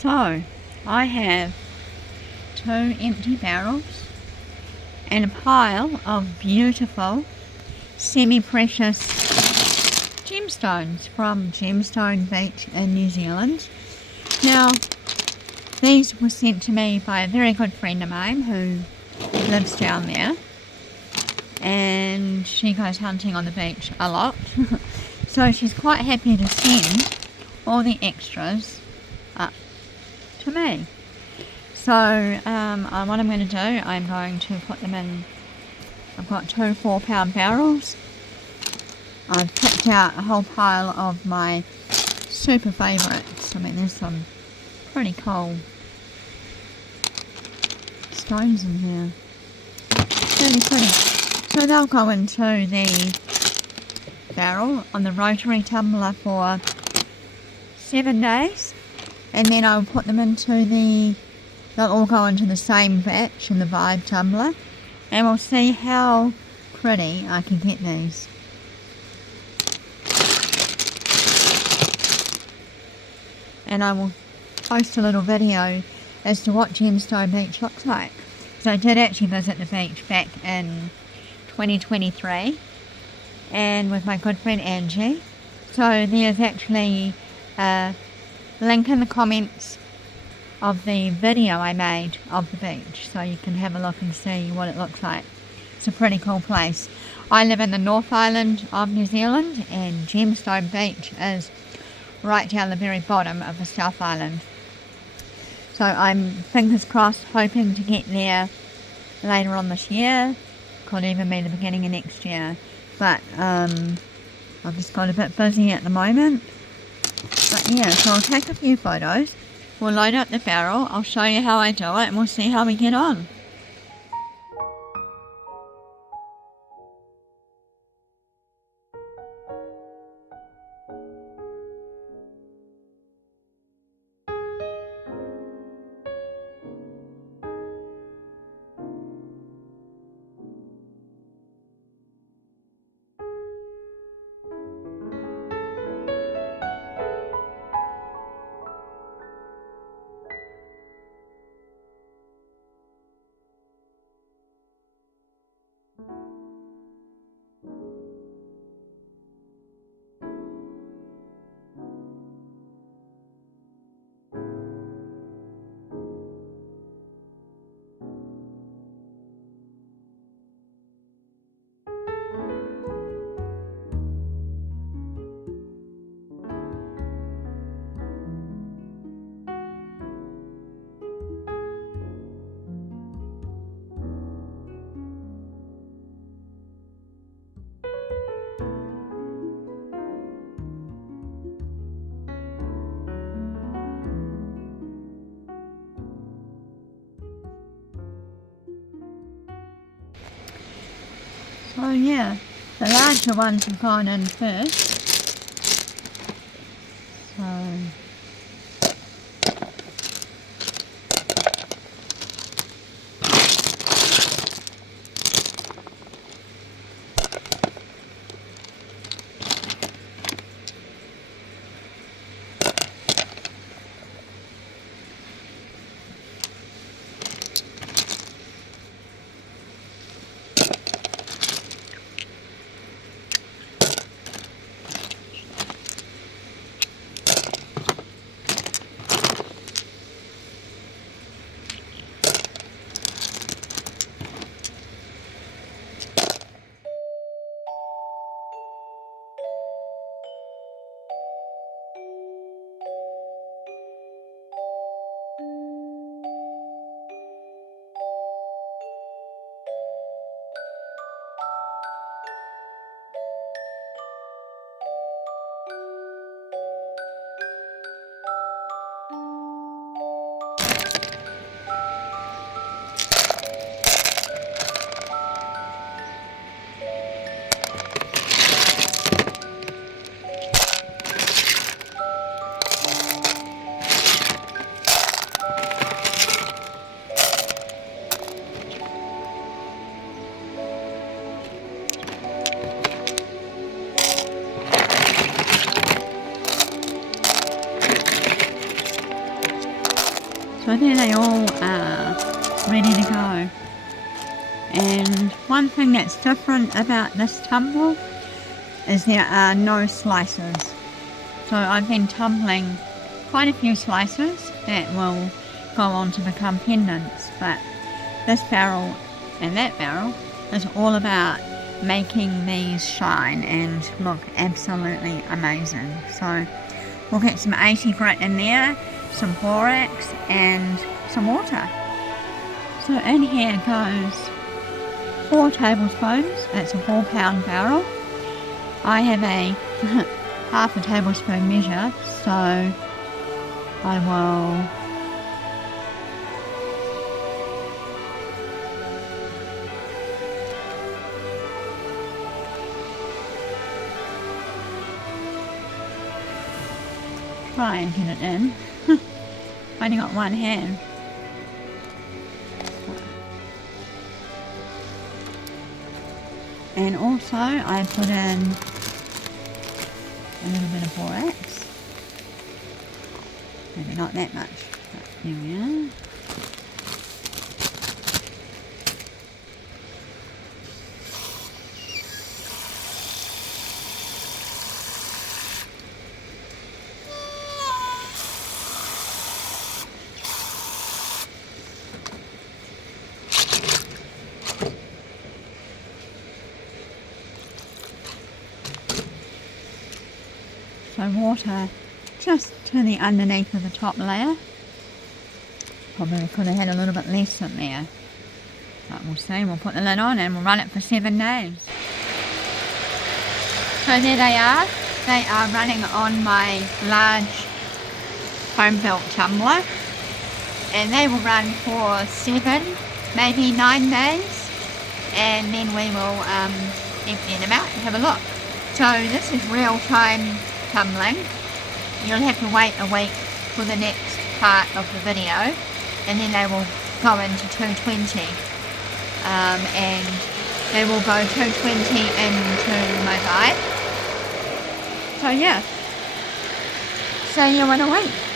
So, I have 2 empty barrels and a pile of beautiful semi-precious gemstones from GEMSTONE Beach in New Zealand. Now, these were sent to me by a very good friend of mine who lives down there, and she goes hunting on the beach a lot. So she's quite happy to send all the extras up to me. So what I'm going to do, I'm going to put them in, I've got 2 4-pound barrels. I've picked out a whole pile of my super favourites. I mean, there's some pretty cool stones in here. Really pretty. So they'll go into the barrel on the rotary tumbler for 7 days, and then I'll put them into they'll all go into the same batch in the vibe tumbler, and we'll see how pretty I can get these. And I will post a little video as to what GEMSTONE Beach looks like. So I did actually visit the beach back in 2023 and with my good friend Angie. So there's actually a link in the comments of the video I made of the beach, so you can have a look and see what it looks like. It's a pretty cool place. I live in the North Island of New Zealand, and GEMSTONE Beach is right down the very bottom of the South Island. So I'm, fingers crossed, hoping to get there later on this year. Could even be the beginning of next year. But I've just got a bit busy at the moment. But yeah, so I'll take a few photos. We'll load up the barrel. I'll show you how I do it, and we'll see how we get on. So yeah, the larger ones have gone in first. So So there they all are, ready to go. And one thing that's different about this tumble is there are no slices. So I've been tumbling quite a few slices that will go on to become pendants, but this barrel and that barrel is all about making these shine and look absolutely amazing. So we'll get some 80 grit in there, some borax and some water. So in here goes 4 tablespoons. It's a 4-pound barrel. I have a half a tablespoon measure, so I will try and get it in. I only got one hand. And also I put in a little bit of borax. Maybe not that much, but there we are. So water just to the underneath of the top layer. Probably could have had a little bit less in there, but we'll see. We'll put the lid on and we'll run it for 7 days. So there they are. They are running on my large home-built tumbler, and they will run for 7, maybe 9 days, and then we will empty them out and have a look. So this is real-time tumbling. You'll have to wait a week for the next part of the video, and then they will go into 220, and they will go 220 into my guide. So yeah, see you in a week.